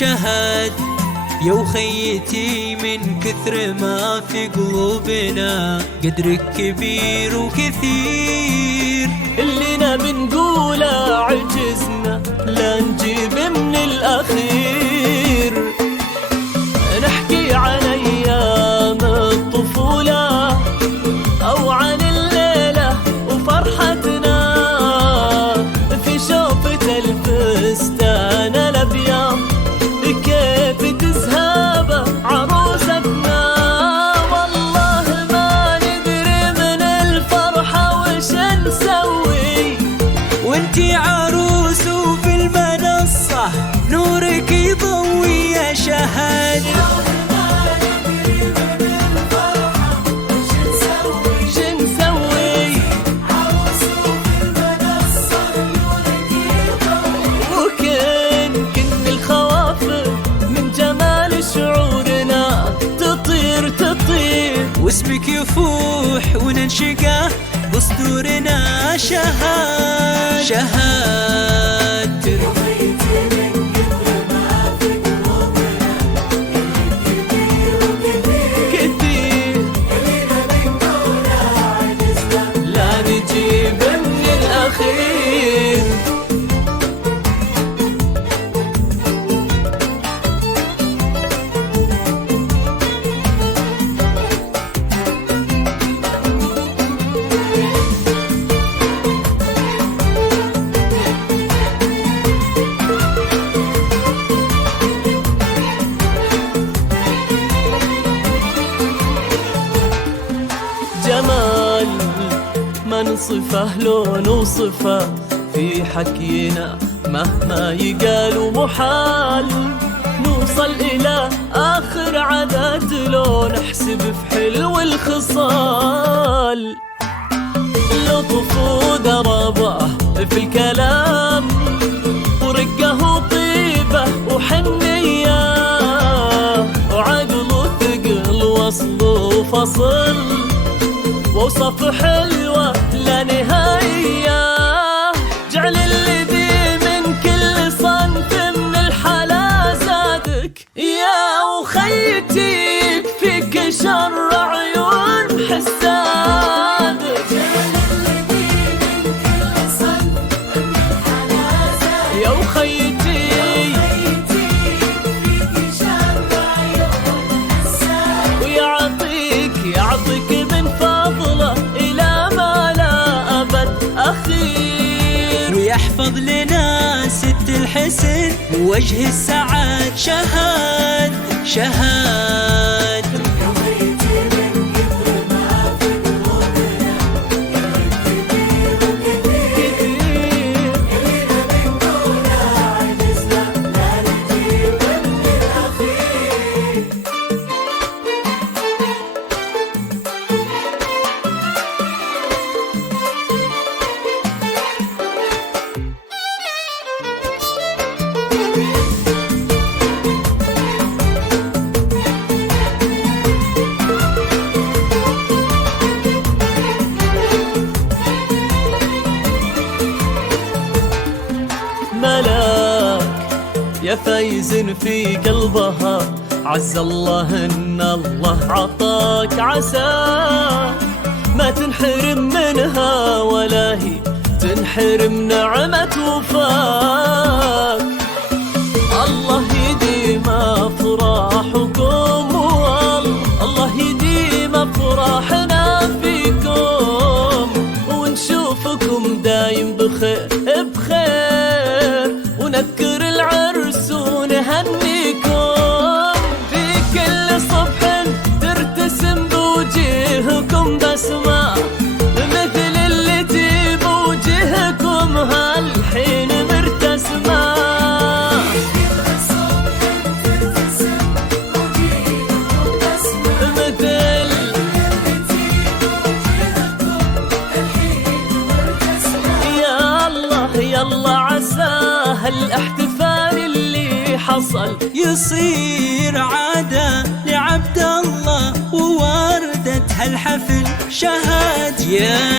شهد يا وخيتي من كثر ما في قلوبنا قدرك كبير وكثير. اللينا بنقوله عجزنا لا نجيب من الأخير. نحكي عن أيام الطفولة أو عن الليلة وفرحتنا في شوفة الفستان الأبيض كيف تزهب عروستنا. والله ما ندري من الفرحة وش نسوي وانتي عروس وفي المنصة نورك يضوي يا شهد. واسمك يفوح وننشقه بصدورنا شهاد شهاد. كثير لا نجيب من الأخير. جمال ما نصفه لو نوصفه في حكينا مهما يقال محال. نوصل إلى آخر عدد لو نحسب في حلو الخصال. لطف ودربه في الكلام ورقه وطيبه وحنيه وعقل وثقل وصل وفصل ووصف حلوة لا نهاية. جعل الذي من كل صنف من الحلا زادك يا وخيتي فيك شر عيون حسادك. يا وخيتي ويعطيك من فضله إلى ما لا أبد أخير. ويحفظ لنا ست الحسن ووجه السعاد شهاد شهاد. ملاك يا فايز في قلبها عز الله ان الله عطاك عساه ما تنحرم منها ولا هي تنحرم نعمة وفاك. الله يديم افراحكم والله يديم افراحنا فيكم ونشوفكم دايم بخير بخير ونذكر العرس ونهنيكم في كل صبح ترتسم بوجيهكم بسمة مثل التي بوجهكم هالحين مرتسمة. يلا عساه الاحتفال اللي حصل يصير عادة لعبد الله ووردة هالحفل شهاد يا